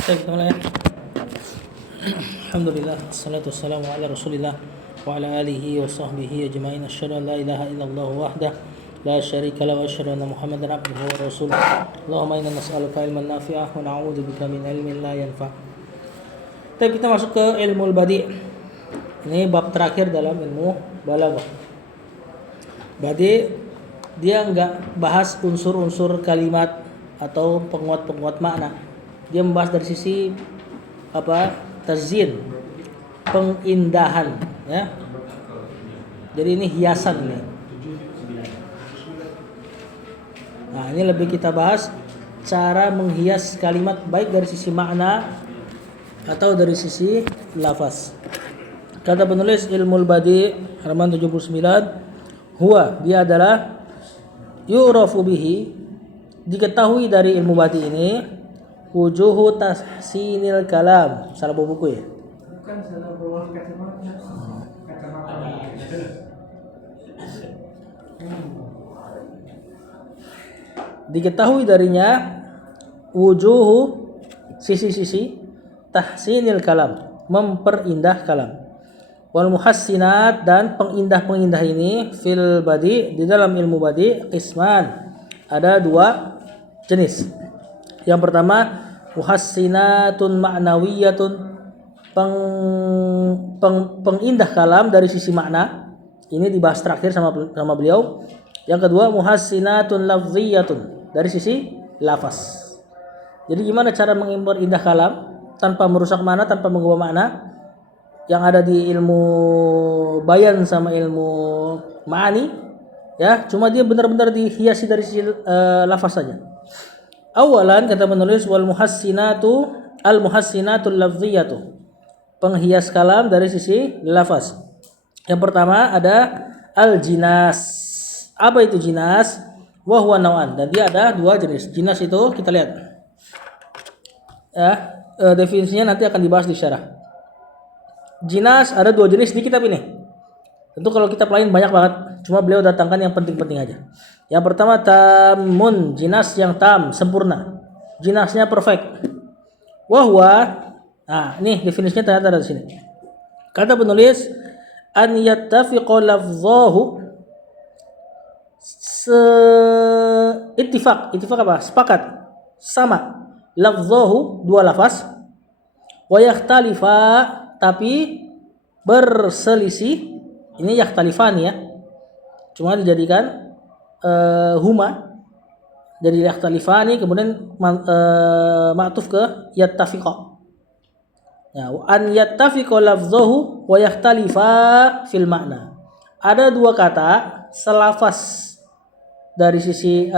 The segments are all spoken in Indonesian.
Baik, kita mulai ya. Alhamdulillah, wassalatu wassalamu ala Rasulillah wa ala alihi wa sahbihi ajma'in. Asyhadu an la ilaha illallah wahdah la syarika lahu wa asyhadu anna Muhammadan abduhu wa rasuluh. Allahumma inna nas'aluka ilman nafi'ah wa na'udzu bika min ilmin la yanfa'. Baik, kita masuk ke ilmu badi'. Ini bab terakhir dalam ilmu balaghah. Badi' dia enggak bahas unsur-unsur kalimat atau penguat-penguat makna. Dia membahas dari sisi tazyin, pengindahan, ya. Jadi ini hiasan ini. Nah, ini lebih kita bahas cara menghias kalimat baik dari sisi makna atau dari sisi lafaz. Kata penulis Ilmul Badi halaman 79, huwa dia adalah yu'rafu bihi, diketahui dari ilmu badi ini wujuhu tahsinil kalam. Salah bawa buku ya? Bukan, salah bawa kacamata. Diketahui darinya wujuhu, sisi-sisi tahsinil kalam, memperindah kalam. Wal muhassinat, dan pengindah-pengindah ini fil badi, di dalam ilmu badi, qisman, ada dua jenis. Yang pertama muhassinatun ma'nawiyatun, pengindah kalam dari sisi makna. Ini dibahas terakhir sama beliau. Yang kedua muhassinatun lafziyatun, dari sisi lafaz. Jadi gimana cara memperindah kalam tanpa merusak makna, tanpa mengubah makna? Yang ada di ilmu bayan sama ilmu ma'ani, ya, cuma dia benar-benar dihiasi dari sisi lafaz saja. Awalan, kata penulis, wal muhassinatu al muhassinatul lafziyatu, penghias kalam dari sisi lafaz. Yang pertama ada al jinas. Apa itu jinas? Wa huwa nau'an, dan dia ada dua jenis. Jinas itu kita lihat. Ya, definisinya nanti akan dibahas di syarah. Jinas ada dua jenis di kitab ini. Tentu kalau kitab lain banyak banget, cuma beliau datangkan yang penting-penting aja. Yang pertama tamun, jinas yang tam, sempurna. Jinasnya perfect. Wahwa, nah ini definisinya ternyata ada di sini. Kata penulis, an yattafiqa lafzahu, ittifaq apa? Sepakat, sama. Lafzahu, dua lafaz. Wa yakhtalifa, tapi berselisih. Ini yakhtalifani ya. Cuma dijadikan huma, jadi yakhtalifani, kemudian ma'tuf ke yattafiqa. Ya, an yattafiqa lafzahu wa yakhtalifa fil makna. Ada dua kata selafaz dari sisi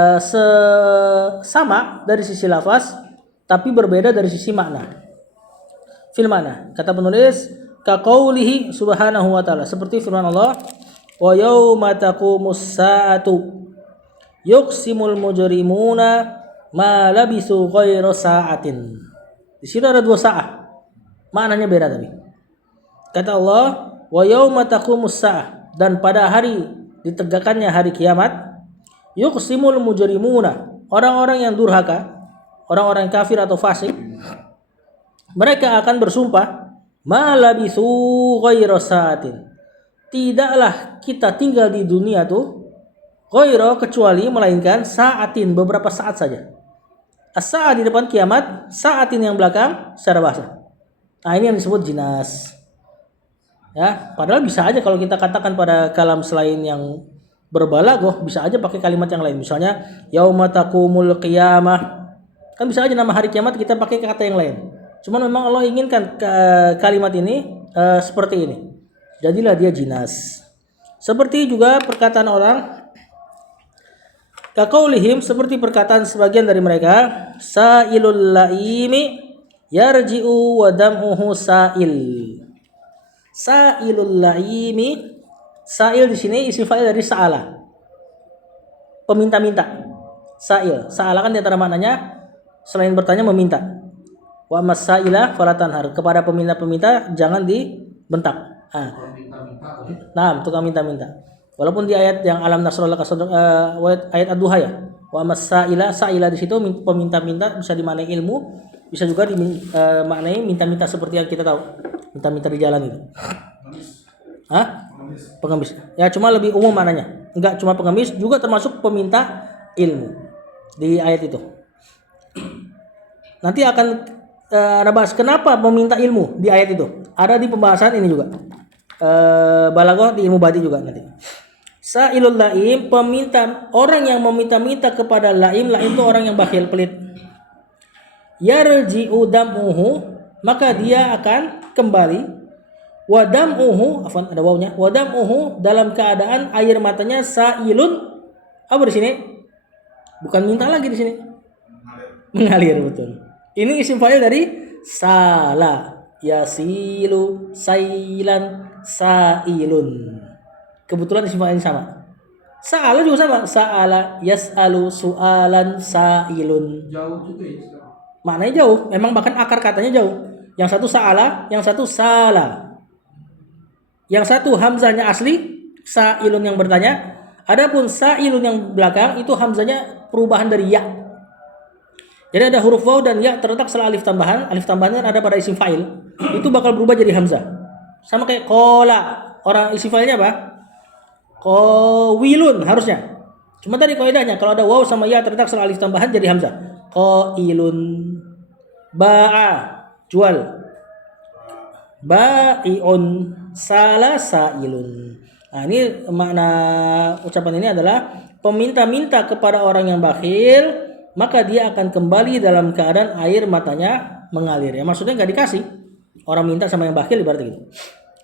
sama dari sisi lafaz, tapi berbeda dari sisi makna. Fil makna. Kata penulis, ka qaulihi subhanahu wa ta'ala, seperti firman Allah, wa yauma taqumus sa'atu yuqsimul mujrimuna ma labisu ghairu sa'atin. Di sini ada dua sa'ah. Maknanya beda tadi. Kata Allah, wa yauma taqumus sa'ah, dan pada hari ditegakkannya hari kiamat, yuqsimul mujrimuna, orang-orang yang durhaka, orang-orang kafir atau fasik, mereka akan bersumpah, ma labisu ghairu sa'atin, tidaklah kita tinggal di dunia tuh ghairu, kecuali, melainkan sa'atin, beberapa saat saja. As-sa'at di depan kiamat, sa'atin yang belakang secara bahasa. Nah, ini yang disebut jinas. Ya, padahal bisa aja kalau kita katakan pada kalam selain yang berbalaghah, bisa aja pakai kalimat yang lain. Misalnya yauma taqumul qiyamah, kan bisa aja nama hari kiamat kita pakai kata yang lain. Cuman memang Allah inginkan kalimat ini seperti ini. Jadilah dia jinas. Seperti juga perkataan orang, kaqaulihim, seperti perkataan sebagian dari mereka, sa'ilul laimi yarji'u wa dam'uhu sa'il. Sa'ilul laimi, sa'il di sini isim fa'il dari sa'ala, peminta-minta. Sa'il, sa'ala kan di antara maknanya selain bertanya meminta. Wa masaila fala tanhar, kepada peminta-peminta jangan dibentak. Nah, tukang minta-minta. Walaupun di ayat yang alam nasrullah ayat ad-duha ya. Wa masaila, saila di situ peminta-minta bisa dimaknai ilmu, Bisa juga maknai minta-minta seperti yang kita tahu, minta-minta di jalan itu. Hah? Pengemis. Ya cuma lebih umum maknanya. Enggak cuma pengemis, juga termasuk peminta ilmu di ayat itu. Nanti akan Anda bahas kenapa meminta ilmu di ayat itu. Ada di pembahasan ini juga. Balaghah di ilmu badi juga nanti. Sa'ilul laim, orang yang meminta-minta kepada laim itu orang yang bakhil, pelit. Yarji'u dam'uhu, maka dia akan kembali. Wadam'uhu, ada wawnya. Wadam'uhu, dalam keadaan air matanya sa'ilun. Apa di sini? Bukan minta lagi di sini. Mengalir, betul. Ini isim fa'il dari sala, yasilu, sailan, sa'ilun. Kebetulan isim fa'il sama. Sa'ala juga sama. Sa'ala, yas'alu, su'alan, sa'ilun. Jauh juga ya. Maknanya jauh, memang bahkan akar katanya jauh. Yang satu sa'ala, yang satu sala. Yang satu hamzahnya asli, sa'ilun yang bertanya. Adapun sa'ilun yang belakang itu hamzahnya perubahan dari ya. Jadi ada huruf waw dan ya terletak setelah alif tambahan. Alif tambahan kan ada pada isim fa'il. Itu bakal berubah jadi hamzah. Sama kayak qala. Orang isim fa'ilnya apa? Qawilun harusnya. Cuma tadi kaidahnya kalau ada waw sama ya terletak setelah alif tambahan jadi hamzah. Qailun. Ba'a, jual. Ba'iun, salah sa'ilun. Nah, ini makna ucapan ini adalah peminta-minta kepada orang yang bakhil, maka dia akan kembali dalam keadaan air matanya mengalir. Ya maksudnya nggak dikasih. Orang minta sama yang bakhil ibarat gitu.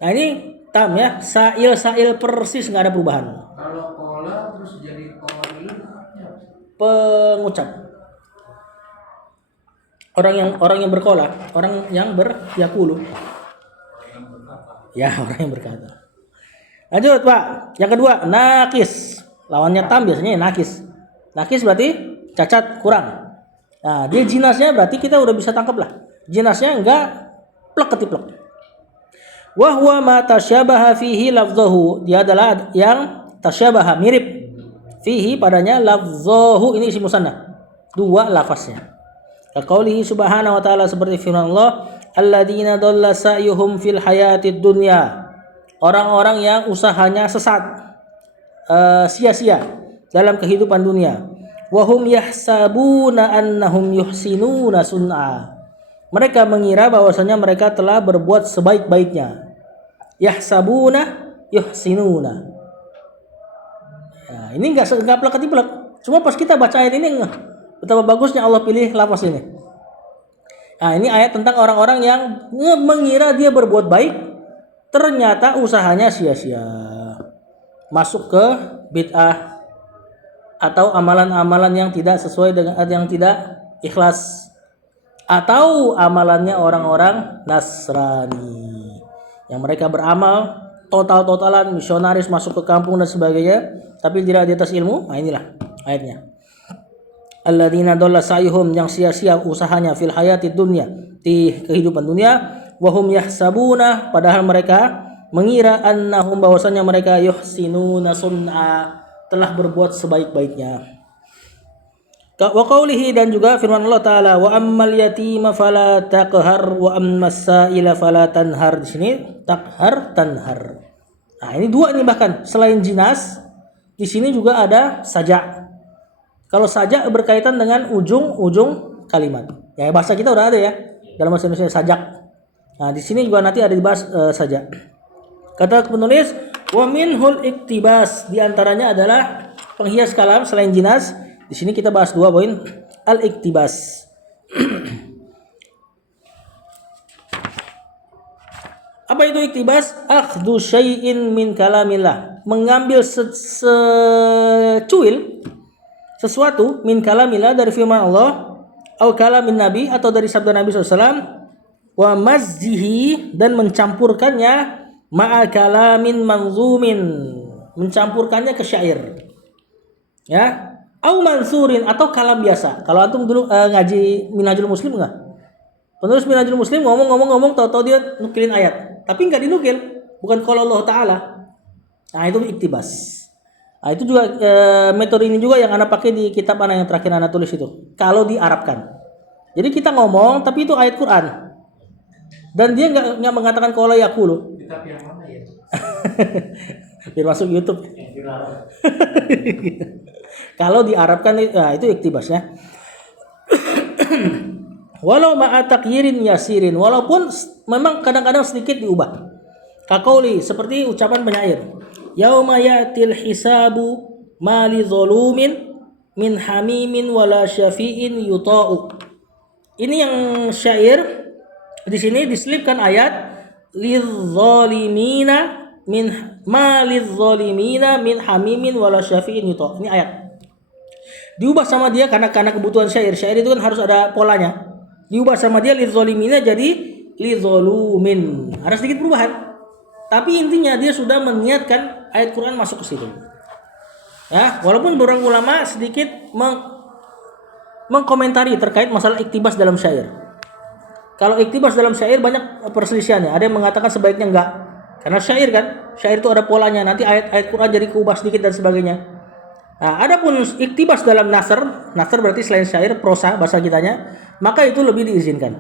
Nah, ini tam ya, sa'il persis nggak ada perubahan. Kalau kola terus jadi qailun Pengucap. Orang yang berkola, orang yang beryakulu. Ya, orang yang berkata. Lanjut, Pak. Yang kedua, nakis. Lawannya tam biasanya nakis. Nakis berarti cacat, kurang. Nah, dia jinasnya berarti kita udah bisa tangkap lah. Jinasnya enggak plek ketiplek. Wa huwa ma tasyabaha fihi lafzahu. Dia adalah yang tasyabaha, mirip. Fihi padanya lafzahu, ini isim musanna. Dua lafaznya. Kaqaulihi subhanahu wa ta'ala, seperti firman Allah, alladzina dhalla sa'yuhum fil hayatid dunya. Orang-orang yang usahanya sesat, sia-sia dalam kehidupan dunia. Wa hum yahsabuna annahum yuhsinuna sun'a. Mereka mengira bahwasanya mereka telah berbuat sebaik-baiknya. Yahsabuna yuhsinuna. Nah, ini enggak plek-plek. Cuma pas kita baca ayat ini betapa bagusnya Allah pilih lafaz ini. Nah, ini ayat tentang orang-orang yang mengira dia berbuat baik, ternyata usahanya sia-sia. Masuk ke bid'ah atau amalan-amalan yang tidak sesuai dengan yang tidak ikhlas, atau amalannya orang-orang Nasrani yang mereka beramal total-totalan, misionaris, masuk ke kampung dan sebagainya, tapi tidak di atas ilmu. Nah, inilah ayatnya. Alladzina dhalla sa'yuhum, yang sia-sia usahanya fil hayatid dunya, di kehidupan dunia. Wa hum yahsabuna, padahal mereka mengira annahum, bahwasanya mereka yuhsinuna sun'a, telah berbuat sebaik-baiknya. Wa qaulihi, dan juga firman Allah taala, wa ammal yatima fala taqhar wa ammas sa'ila fala tanhar. Di sini taqhar, tanhar. Nah, ini dua ini, bahkan selain jinas di sini juga ada saja. Kalau saja berkaitan dengan ujung-ujung kalimat. Ya, bahasa kita udah ada ya. Dalam bahasa Indonesia sajak. Nah, di sini juga nanti ada dibahas saja. Kata penulis, wa minhul iktibas, di antaranya adalah penghias kalam selain jinas. Di sini kita bahas dua poin. Al-iktibas. Apa itu iktibas? Akhdhu syai'in min kalamillah. Mengambil secuil sesuatu min kalamillah, dari firman Allah, atau kalamin Nabi, atau dari sabda Nabi SAW, wa mazjihi, dan mencampurkannya, ma'a kalamin manzumin, mencampurkannya ke syair, ya, au mansurin, atau kalam biasa. Kalau antum dulu ngaji Minhajul Muslim enggak? Penulis Minhajul Muslim ngomong, tahu-tahu dia nukilin ayat, tapi enggak dinukil, bukan qala Allah Ta'ala. Nah, itu iktibas. Nah, itu juga metode ini juga yang Anda pakai di kitab Anda yang terakhir Anda tulis itu. Kalau diarabkan. Jadi kita ngomong tapi itu ayat Quran. Dan dia nggak mengatakan qala yaqulu. Kitab yang mana ya? Biar masuk YouTube. Kalau di Arab kan itu iktibas ya. Walau ma'a taqyirin yasirin, walaupun memang kadang-kadang sedikit diubah. Kaqauli, seperti ucapan penyair. Yauma ya'til hisabu ma li zulumin min hamimin wala syafi'in yuta'u. Ini yang syair di sini diselipkan ayat lidzalimina min ma lidzalimina min hamimin wala syafi'in yuta'u. Ini ayat. Diubah sama dia karena kebutuhan syair. Syair itu kan harus ada polanya. Diubah sama dia lidzalimina jadi lidzolumin. Ada sedikit perubahan. Tapi intinya dia sudah meniatkan ayat Quran masuk ke situ. Ya, walaupun beberapa ulama sedikit mengkomentari terkait masalah iktibas dalam syair. Kalau iktibas dalam syair banyak perselisihannya. Ada yang mengatakan sebaiknya enggak. Karena syair kan, syair itu ada polanya. Nanti ayat-ayat Quran jadi keubah sedikit dan sebagainya. Nah, adapun iktibas dalam nasr berarti selain syair, prosa bahasa kitanya, maka itu lebih diizinkan.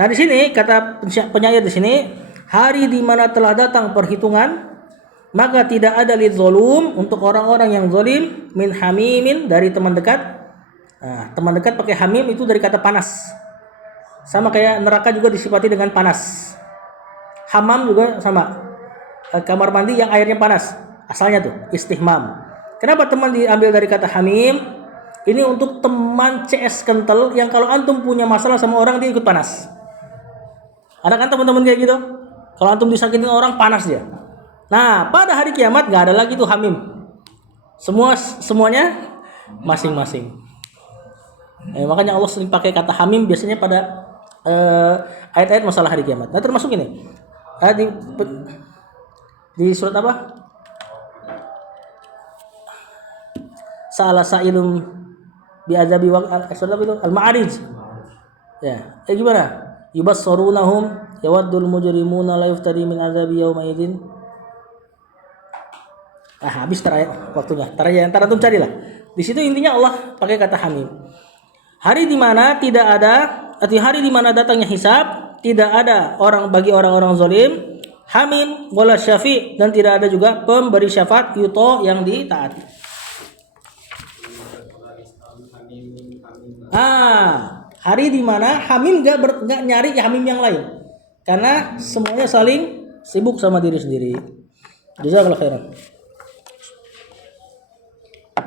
Nah, di sini kata penyair di sini, hari di mana telah datang perhitungan, maka tidak ada lidzulum untuk orang-orang yang zalim min hamimin dari teman dekat. Nah, teman dekat pakai hamim itu dari kata panas. Sama kayak neraka juga disifati dengan panas. Hamam juga sama. Kamar mandi yang airnya panas. Asalnya tuh istihmam. Kenapa teman diambil dari kata hamim? Ini untuk teman CS kental yang kalau antum punya masalah sama orang dia ikut panas. Ada kan teman-teman kayak gitu? Kalau antum disakitin orang panas dia. Nah, pada hari kiamat nggak ada lagi tuh hamim. Semuanya masing-masing. Makanya Allah sering pakai kata hamim biasanya pada ayat-ayat masalah hari kiamat. Nah, termasuk ini. Di surat apa? Sa'ala sa'ilum bi'adzabi surat apa itu? Al-Ma'arij. Ya, gimana? Yubassarunahum yawaddul mujrimuna la yuftadi min adzabi yauma idzin. Habis waktunya. Ntar antum carilah. Di situ intinya Allah pakai kata hamim. Hari di mana tidak ada hari di mana datangnya hisab, tidak ada bagi orang-orang zalim, hamim wala syafi' dan tidak ada juga pemberi syafaat yuto yang ditaati. Hari di mana hamim nggak nyari hamim yang lain, karena semuanya saling sibuk sama diri sendiri. Jazakallahu khairan.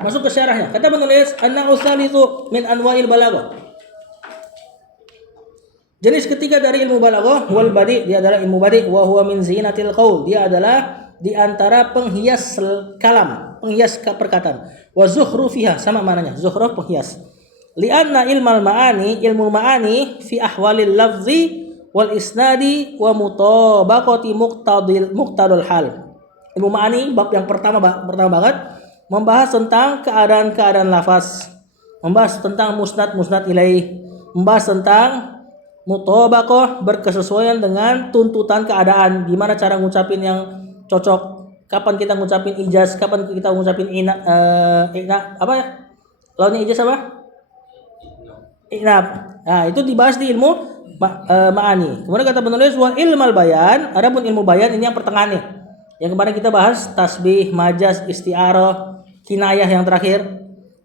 Masuk ke syarahnya. Kata penulis, an-naw'u tsalitsu min anwa'il balaghah. Jenis ketiga dari ilmu balaghah wal badi', dia adalah ilmu badi', wa huwa min zinatil qaul. Dia adalah di antara penghias kalam, penghias perkataan. Wa zukhrufiha, sama maknanya, zukhruf penghias. Li'anna ilmu ma'ani fi ahwalil lafzi wal isnadi wa mutabaqati muqtadul hal. Ilmu ma'ani bab yang pertama banget membahas tentang keadaan-keadaan lafaz, membahas tentang musnad ilaih, membahas tentang mutabaqah berkesesuaian dengan tuntutan keadaan, gimana cara ngucapin yang cocok, kapan kita ngucapin ijaz, kapan kita ngucapin ina apa ya? Lawannya ijaz apa? Inab. Nah, itu dibahas di ilmu ma'ani. Kemudian kata penulis wa ilmal bayan, adapun ilmu bayan ini yang pertengahannya. Yang kemarin kita bahas tasbih, majaz, isti'arah, kinayah yang terakhir.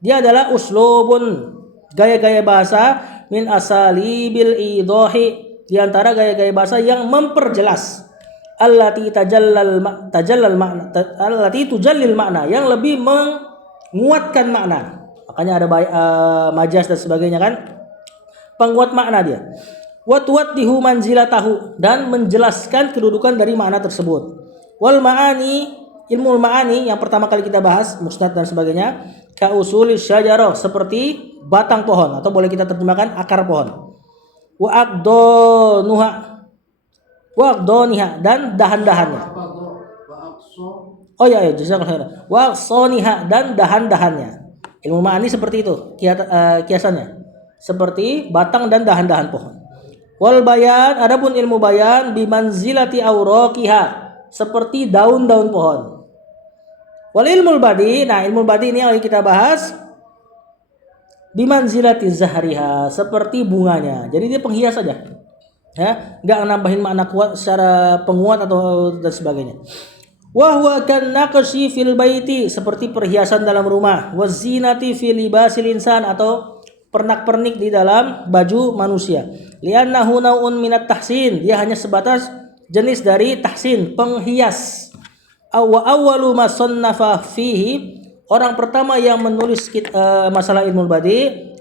Dia adalah uslubun, gaya-gaya bahasa min asalibil idahi, di antara gaya-gaya bahasa yang memperjelas allati tajallal makna, allati tujallil makna, yang lebih menguatkan makna. Makanya ada majaz dan sebagainya kan, penguat makna dia. Wa tuwaddihu manzilatahu, dan menjelaskan kedudukan dari makna tersebut. Wal ma'ani, ilmu ma'ani yang pertama kali kita bahas, musnad dan sebagainya, ka usulis syajarah, seperti batang pohon, atau boleh kita terjemahkan akar pohon. Wa aqdoniha, dan dahan-dahannya. Oh ya, jazakallahu khairan. Wa aqsoniha, dan dahan-dahannya. Ilmu ma'ani seperti itu kiasannya, seperti batang dan dahan-dahan pohon. Wal bayan, adapun ilmu bayan bimanzilati awraqiha, seperti daun-daun pohon. Wal ilmul badi, nah ilmu badi ini yang kita bahas bimanzilati zahriha, seperti bunganya. Jadi dia penghias saja. Ya, enggak nambahin makna kuat secara penguat atau dan sebagainya. Wa huwa kan naqshi fil baiti, seperti perhiasan dalam rumah. Wazinati fil libasil insan, atau pernak-pernik di dalam baju manusia. Li'annahu naun minat tahsin, dia hanya sebatas jenis dari tahsin, penghias. Awwalu ma sannafa fihi, orang pertama yang menulis masalah ilmu badi,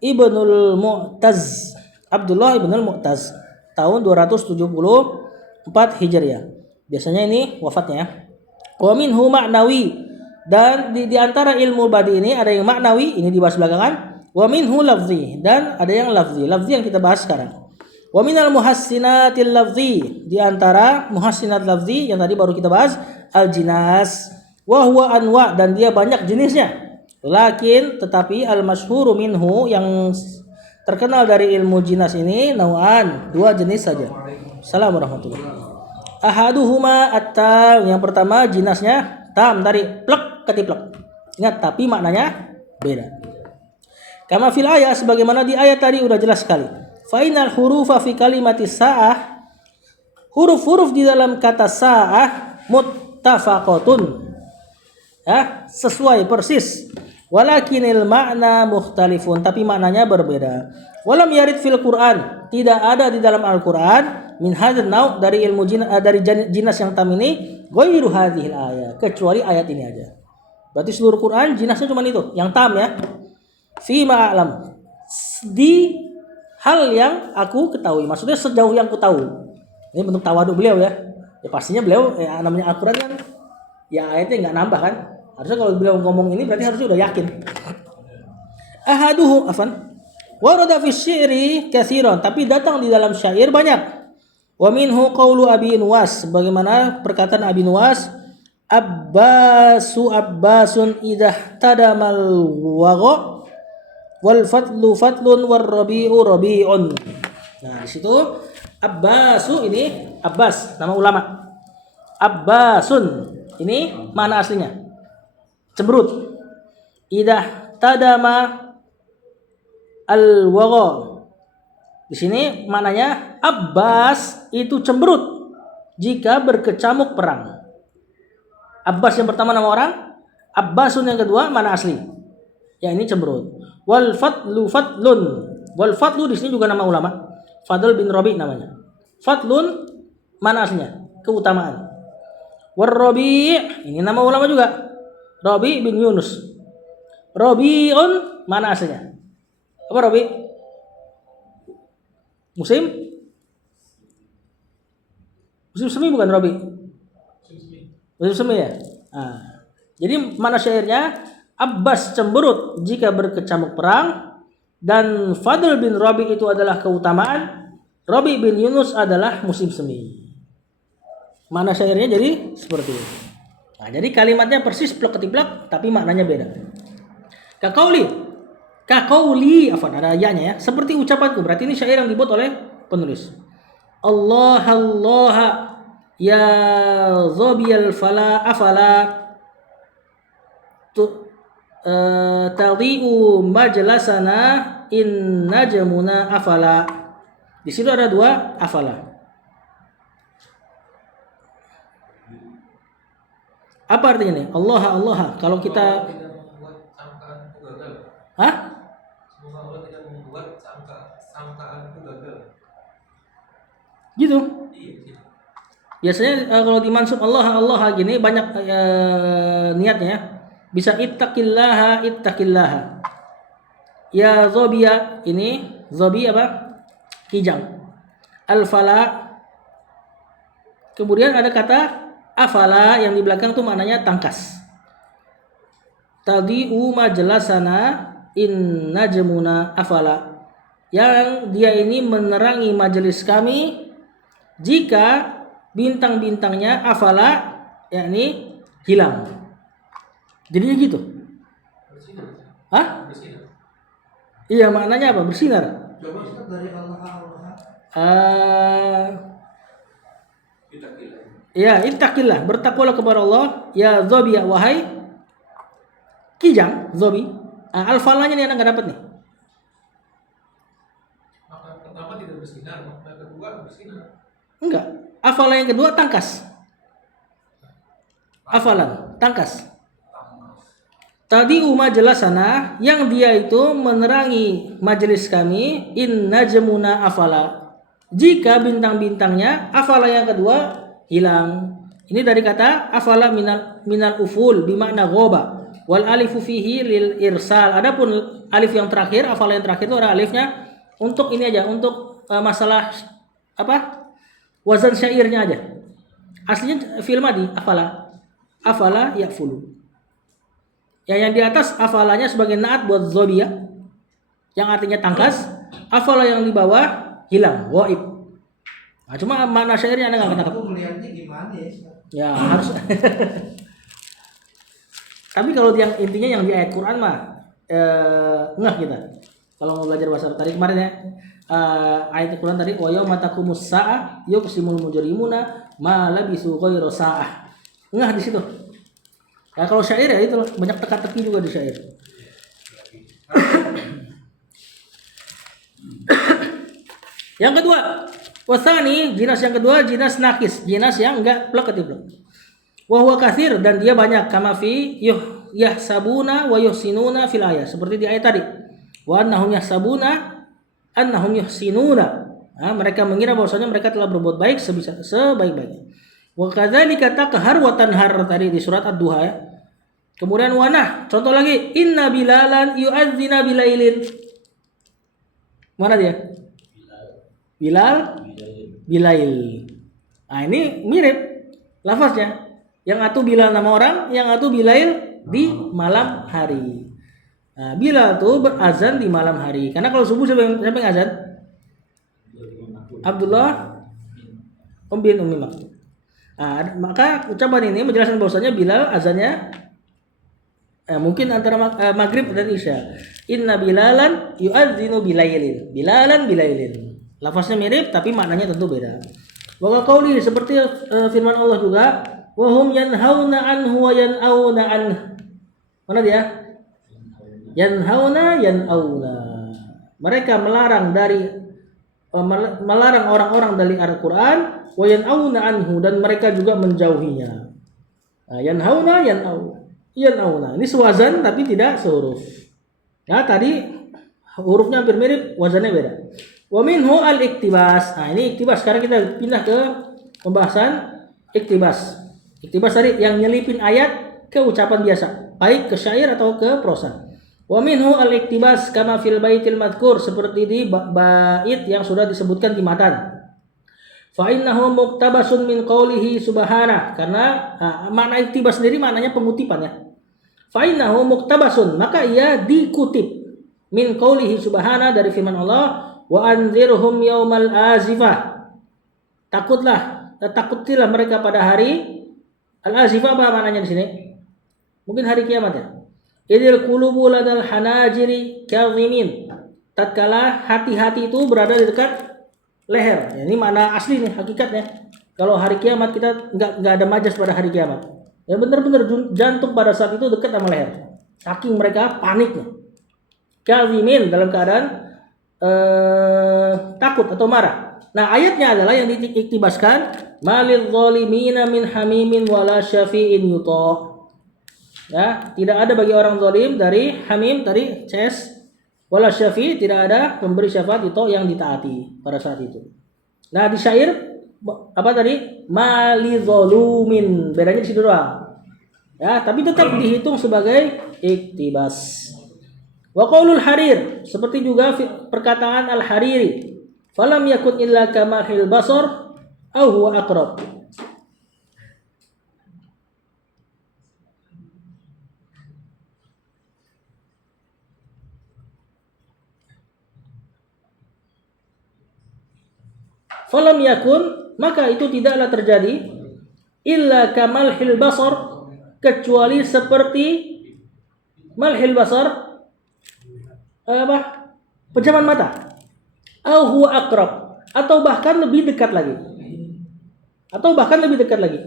ibnul Mu'taz. Abdullah ibnul Mu'taz tahun 274 Hijriah. Biasanya ini wafatnya. Wa minhu ma'nawi, dan di antara ilmu badi ini ada yang maknawi, ini dibahas belakangan. Wa minhu lafzi, dan ada yang lafzi. Lafzi yang kita bahas sekarang. Wa minal muhassinatil lafzi, di antara muhassinat lafzi yang tadi baru kita bahas, al jinas. Wa huwa anwa, dan dia banyak jenisnya. Lakin tetapi al masyhuru minhu, yang terkenal dari ilmu jinas ini, nau'an, dua jenis saja. Assalamualaikum warahmatullahi wabarakatuh. Ahaduhuma at-tam, yang pertama jinasnya tam, dari plek ketiplek. Ingat, tapi maknanya beda. Kama fil ayat, sebagaimana di ayat tadi udah jelas sekali. Fainal hurufa fi kalimati sa'ah, huruf-huruf di dalam kata sa'ah muttafaqatun, ya, sesuai persis. Walakinil makna mukhtalifun, tapi maknanya berbeda. Walam yarid fil Quran, tidak ada di dalam Al-Quran min hadzal nau', dari ilmu dari jinas yang tam ini, ghairu hadhil ayat, kecuali ayat ini aja. Berarti seluruh Quran jinasnya cuma itu, yang tam ya. Fi ma'alam, di hal yang aku ketahui, maksudnya sejauh yang aku tahu. Ini bentuk tawaduk beliau ya. Ya pastinya beliau namanya Al-Quran kan, ya ayatnya nggak nambah kan. Harusnya kalau beliau ngomong ini berarti harusnya udah yakin. Ahaduhu afan warada fi syi'ri katsiran, tapi datang di dalam syair banyak. Wa minhu qaulu Abi Nuwas, bagaimana perkataan Abi Nuwas, Abbasun idah tadamal wagha wal fatlu fatlun war rabi'u rabi'un. Nah, di situ Abbasu, ini Abbas nama ulama. Abbasun ini mana aslinya? Cemberut. Idah tadama al-wagha. Di sini maknanya Abbas itu cemberut jika berkecamuk perang. Abbas yang pertama nama orang, Abbasun yang kedua mana asli? Ya ini cemberut. Wal fatlu fatlun. Wal fatlu di sini juga nama ulama. Fadl bin Rabi namanya. Fatlun mana aslinya? Keutamaan. War Rabi, ini nama ulama juga. Rabi bin Yunus. Rabi'un mana aslinya? Apa Rabi? Musim semi bukan Rabi? Musim semi ya? Nah, jadi mana syairnya? Abbas cemberut jika berkecamuk perang, dan Fadl bin Rabi itu adalah keutamaan, Rabi bin Yunus adalah musim semi. Mana syairnya jadi seperti itu. Nah, jadi kalimatnya persis plek ketiplek, tapi maknanya beda. Kaqauli, afan ada ya-nya ya. Seperti ucapanku, berarti ini syair yang dibuat oleh penulis. Allah Allah ya zabiyal fala afala tadhi'u majlasana in najmuna afala. Di situ ada dua afala. Apa artinya nih? Allah Allah. Kalau kita hah? Semoga Allah tidak membuat sangkaan itu gagal. Gitu. Iya. Biasanya kalau dimansub Allah Allah gini banyak niatnya. Bisa ittaqillaha. Ya zobiya, ini zobi apa? Kijang. Al-fala. Kemudian ada kata afala yang di belakang tuh maknanya tangkas. Tadi'u majlasana in najmuna afala. Yang dia ini menerangi majelis kami jika bintang-bintangnya afala, yakni hilang. Jadinya gitu. Bersinar. Hah? Bersinar. Iya, maknanya apa? Bersinar. Coba Ustaz dari Allah. Ya, ittaqillah, bertakwalah kepada Allah, ya zobi, wahai kijang, zobi. Al-falanya nih anak nggak dapat nih. Maka pertama tidak bersinar, maka kedua bersinar. Enggak. Afala yang kedua tangkas. Afalan, tangkas. Tadi majelasana yang dia itu menerangi majelis kami in najmuna afala. Jika bintang-bintangnya afala yang kedua hilang. Ini dari kata afala minal uful bimakna ghoba. Wal alifu fihi lil irsal. Adapun alif yang terakhir, afala yang terakhir itu ada alifnya untuk ini aja, untuk masalah apa? Wazan syairnya aja. Aslinya fi'il madi afala. Afala ya'fulu. Yang di atas afalanya sebagai naat buat zobia yang artinya tangkas. Afala yang di bawah hilang, ghaib. Nah, cuma makna syairnya Anda nggak nangkap. Aku melihatnya gimana ya? Ya harus. Tapi kalau yang intinya yang di ayat Quran mah ngeh kita. Kalau mau belajar bahasa tadi kemarin ya ayat Quran tadi wa yauma taqumus sa'a yuqsimul mujrimuna ma labisu ghairu sa'ah. Ngeh di situ. Ya kalau syair ya itu banyak teka-teki juga di syair. Yang kedua, wasani jinas yang kedua jinas nakis, jinas yang enggak plek ketiplek. Wa huwa katsir dan dia banyak kama fi yahsabuna wa yuhsinuna fil ayat seperti di ayat tadi. Wa annahum yahsabuna annahum yuhsinuna. Nah, mereka mengira bahwasanya mereka telah berbuat baik sebaik-baiknya. Wa kadzalika taqhar wa tanhar tadi di surat Ad-Duha ya. Kemudian wanah, contoh lagi inna bilalan yu'adzina bilailin. Mana dia? Bilal bilail. Nah, ini mirip lafaznya. Yang satu Bilal nama orang, yang satu Bilail di malam hari. Nah, Bilal tuh berazan di malam hari. Karena kalau subuh siapa yang azan? Abdullah bin Ummi Maktum. Nah, maka ucapan ini menjelaskan bahwasanya Bilal azannya mungkin antara maghrib dan isya. Inna bilalan yu'adzinu bilailin. Bilalan bilailin. Lafaznya mirip tapi maknanya tentu beda. Wa qauli seperti firman Allah juga, wa hum yanhauna anhu wa yanauna an. Mana dia? Yanhauna yanauna. Mereka melarang orang-orang dari Al-Qur'an wa yanauna anhu dan mereka juga menjauhinya. Nah, yanhauna yanauna. Ini sewazan tapi tidak sehuruf. Nah, tadi hurufnya hampir mirip, wazannya beda. Wa minhu al-iktibas. Nah, ini iktibas. Sekarang kita pindah ke pembahasan iktibas. Iktibas tadi yang nyelipin ayat ke ucapan biasa, baik ke syair atau ke prosa. Wa minhu al-iktibas kama fil baitil madhkur seperti di bait yang sudah disebutkan di matan. Fa innahu muktabasun min qoulihi subhanahu. Karena makna iktibas sendiri maknanya pengutipan ya. Fa innahu muktabasun, maka ia dikutip min qoulihi subhanahu dari firman Allah. Wa anzirhum yaumal azifah. Takutilah mereka pada hari al-azifah. Apa maknanya di sini? Mungkin hari kiamat ya. Idil qulubu ladal hanajiri kadhimin. Tatkala hati-hati itu berada di dekat leher. Ya, ini makna asli nih hakikatnya. Kalau hari kiamat kita enggak ada majas pada hari kiamat. Ya benar-benar jantung pada saat itu dekat sama leher. Saking mereka paniknya. Kadhimin dalam keadaan takut atau marah. Nah, ayatnya adalah yang diiktibaskan malil zalimina min hamimin wala syafi'in yuta. Ya, tidak ada bagi orang zalim dari hamim tadi CS wala syafi', tidak ada pemberi syafaat itu yang ditaati pada saat itu. Nah, di syair apa tadi? Mali zalumin. Bedanya di situ doang. Ya, tapi tetap dihitung sebagai iktibas. Wa qaulul harir seperti juga perkataan al-hariri falam yakun illa kamahil basar aw huwa aqrab. Falam yakun, maka itu tidaklah terjadi illa kamalhil basar, kecuali seperti malhil basar pejaman mata, au huwa aqrab, atau bahkan lebih dekat lagi.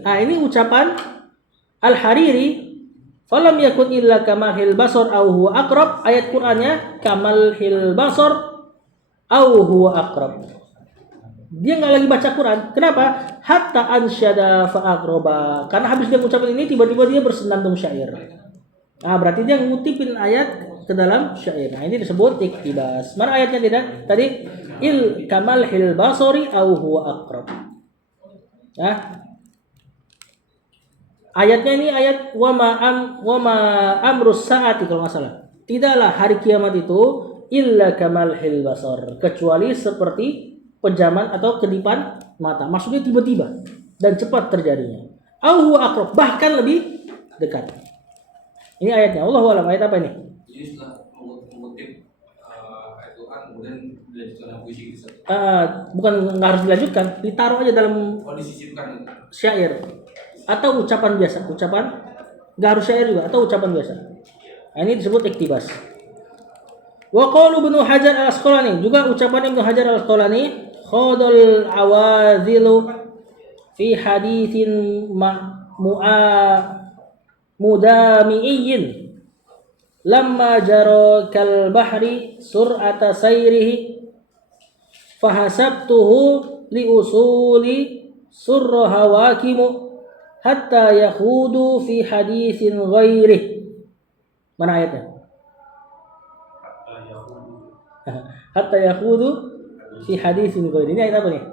Nah, ini ucapan Al-Hariri Falam yakun illa kamalhil basar au huwa aqrab. Ayat Qur'annya kamalhil basar au huwa aqrab. Dia nggak lagi baca Quran. Kenapa? Hatta ansyada fa'aqroba. Karena habis dia ngucapin ini tiba-tiba dia bersenandung syair. Nah, berarti dia ngutipin ayat ke dalam syair. Nah, ini disebut iktibas. Mana ayatnya tidak? Tadi il kamal hil basori au huwa aqrab. Nah, ayatnya ini ayat wama amrus saati kalau nggak salah. Tidaklah hari kiamat itu illa kamal hil basor, kecuali seperti pejaman atau kedipan mata. Maksudnya tiba-tiba dan cepat terjadinya. Au huwa aqrab, bahkan lebih dekat. Ini ayatnya. Allahu a'lam. Ayat apa ini? Jadi setelah mengutip ayat Quran kemudian dilanjutkan dengan puisi gitu. Bukan nggak harus dilanjutkan, ditaruh aja dalam Oh, disisipkan gitu. syair atau ucapan biasa. Ucapan nggak harus syair juga atau ucapan biasa. Nah, ini disebut iktibas. Wa qalu Ibnu Hajar Al-Asqalani, juga ucapan Ibnu Hajar Al-Asqalani, khadul awazilu fi haditsin mudami'in lamma jara kal bahri sur'ata sayrihi fahasabtuhu li usuli surra hawakimu hatta yakhudu fi haditsin ghairih. Mana ayatnya? Hatta yakhudu fi haditsin ghairih. Ini ayat apa nih?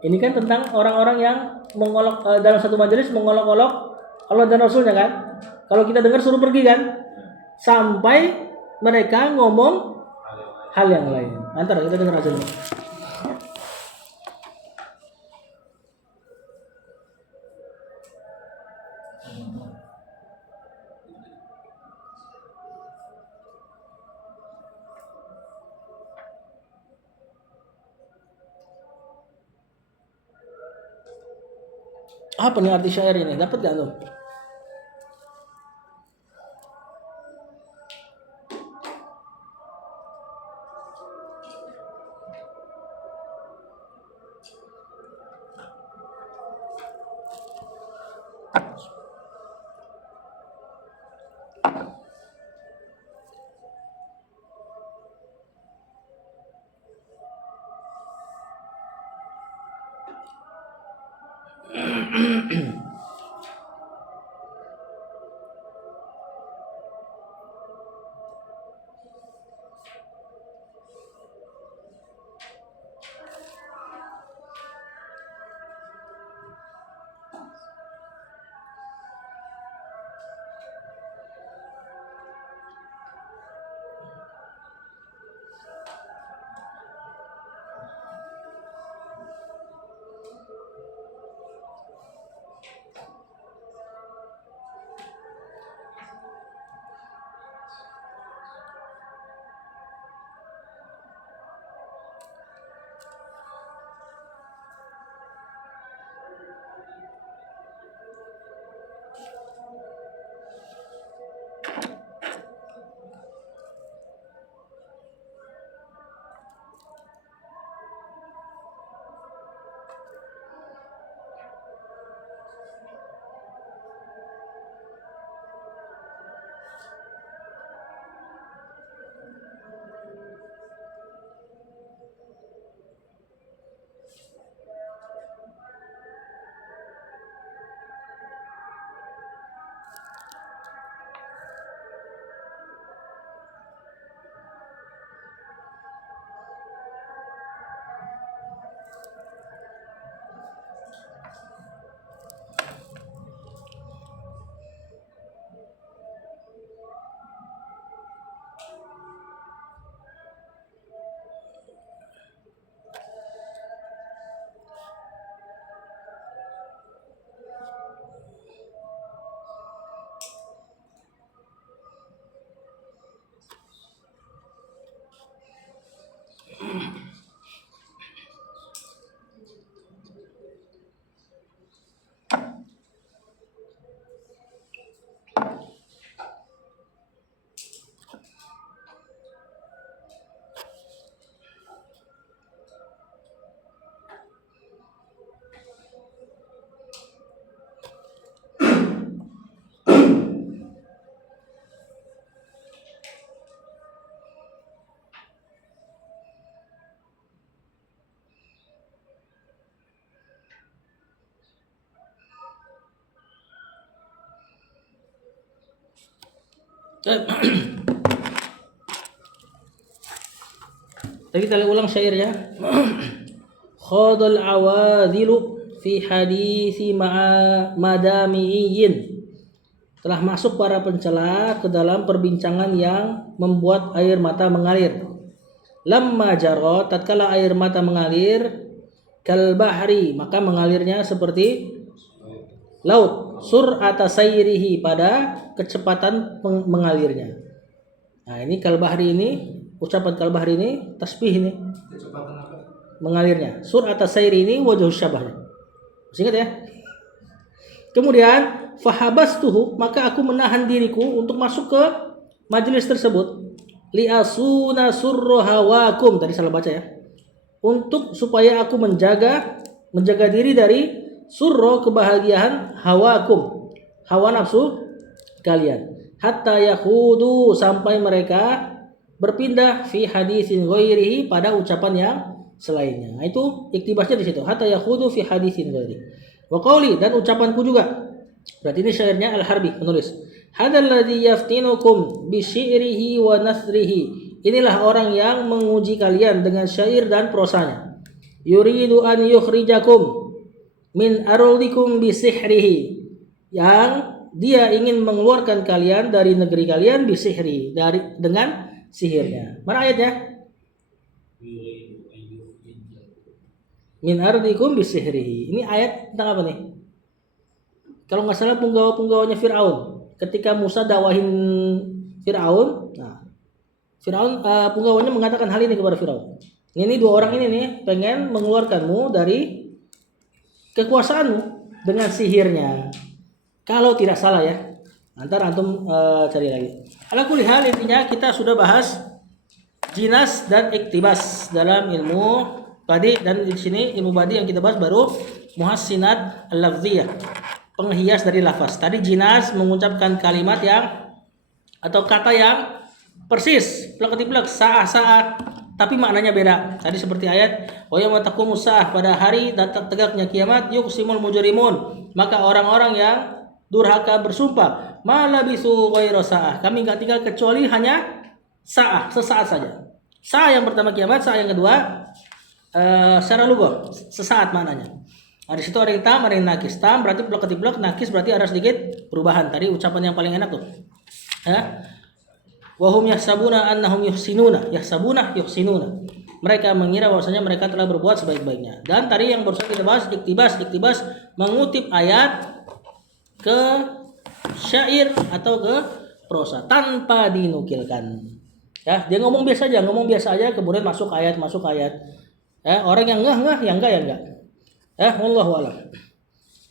Ini kan tentang orang-orang yang mengolok dalam satu majelis mengolok-olok Allah dan Rasulnya kan. Kalau kita dengar suruh pergi kan, sampai mereka ngomong hal yang lain. Antar kita dengar aja dulu. Apa nih arti syair ini? Dapat gak lo? Tadi kita ulang syairnya. Khadal awadhilu fi hadithi madamiyin. Telah masuk para pencela ke dalam perbincangan yang membuat air mata mengalir. Lamma jarra, tatkala air mata mengalir, kal bahri, maka mengalirnya seperti laut. Sur'ata sayrihi, pada kecepatan mengalirnya. Nah, ini kal bahri ini, ucapan kal bahri ini tasbih ini. Kecepatan apa? Mengalirnya. Sur'ata sayri ini wajah syabahnya. Masih ingat ya? Kemudian fahabastuhu, maka aku menahan diriku untuk masuk ke majelis tersebut. Li'asuna surrohawakum, tadi salah baca ya. Untuk supaya aku menjaga diri dari surro, kebahagiaan, hawakum, hawa nafsu kalian. Hatta yahudu, sampai mereka berpindah fi hadisin ghairihi, pada ucapan yang selainnya. Nah, itu iktibasnya di situ. Hatta yahudu fi hadisin ghairihi. Wa qauli, dan ucapanku juga. Berarti ini syairnya Al-Harbi penulis. Hadzal ladzi yaftinukum bi syi'rihi wa nasrihi. Inilah orang yang menguji kalian dengan syair dan prosanya. Yuridu an yukhrijakum min ardikum bi sihrihi. Yang dia ingin mengeluarkan kalian dari negeri kalian bi sihri, dengan sihirnya. Mana ayatnya? Min ardikum bi sihrihi. Ini ayat tentang apa nih? Kalau nggak salah punggawa-punggawanya Fir'aun. Ketika Musa dakwahin Fir'aun, nah Fir'aun punggawanya mengatakan hal ini kepada Fir'aun. Ini dua orang ini nih pengen mengeluarkanmu dari kekuasaanmu dengan sihirnya. Kalau tidak salah ya. Antar antum cari lagi. Ala kulli hal, intinya kita sudah bahas jinas dan iktibas dalam ilmu badi, dan di sini ilmu badi yang kita bahas baru muhassinat al-lafziyah, penghias dari lafaz. Tadi jinas mengucapkan kalimat yang atau kata yang persis, plek-plek, sa'ah, tapi maknanya beda. Tadi seperti ayat wa yauma taqumus saah, pada hari datang tegaknya kiamat, yuqsimul mujrimun, maka orang-orang yang durhaka bersumpah, ma labisu ghaira sa'ah, kami enggak tinggal kecuali hanya sa'ah, sesaat saja. Sa'ah yang pertama kiamat, sa'ah yang kedua secara lugah sesaat maknanya. Nah, di situ ada yang tam, ada yang nakis. Tam berarti blok-blok, nakis berarti ada sedikit perubahan. Tadi ucapan yang paling enak tuh. Ya. Wahum yahsabuna annahum yuhsinuna, yahsabuna yuhsinuna. Mereka mengira bahwasanya mereka telah berbuat sebaik-baiknya. Dan tadi yang barusan kita bahas iktibas mengutip ayat ke syair atau ke prosa tanpa dinukilkan. Ya, dia ngomong biasa aja, kemudian masuk ayat. Ya, orang yang ngeh, yang enggak. Wallahu a'lam.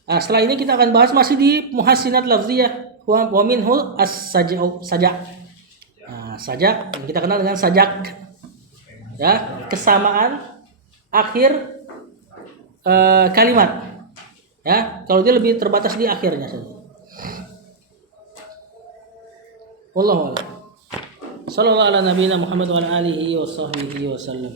Nah, setelah ini kita akan bahas masih di muhassinat lafziyah wa minhu as-sajak. Nah, sajak yang kita kenal dengan sajak. Ya, kesamaan akhir kalimat. Ya, kalau dia lebih terbatas di akhirnya saja. Wallahu a'lam. Sallallahu ala nabiyina Muhammad wa ala alihi wa sahbihi wa sallam.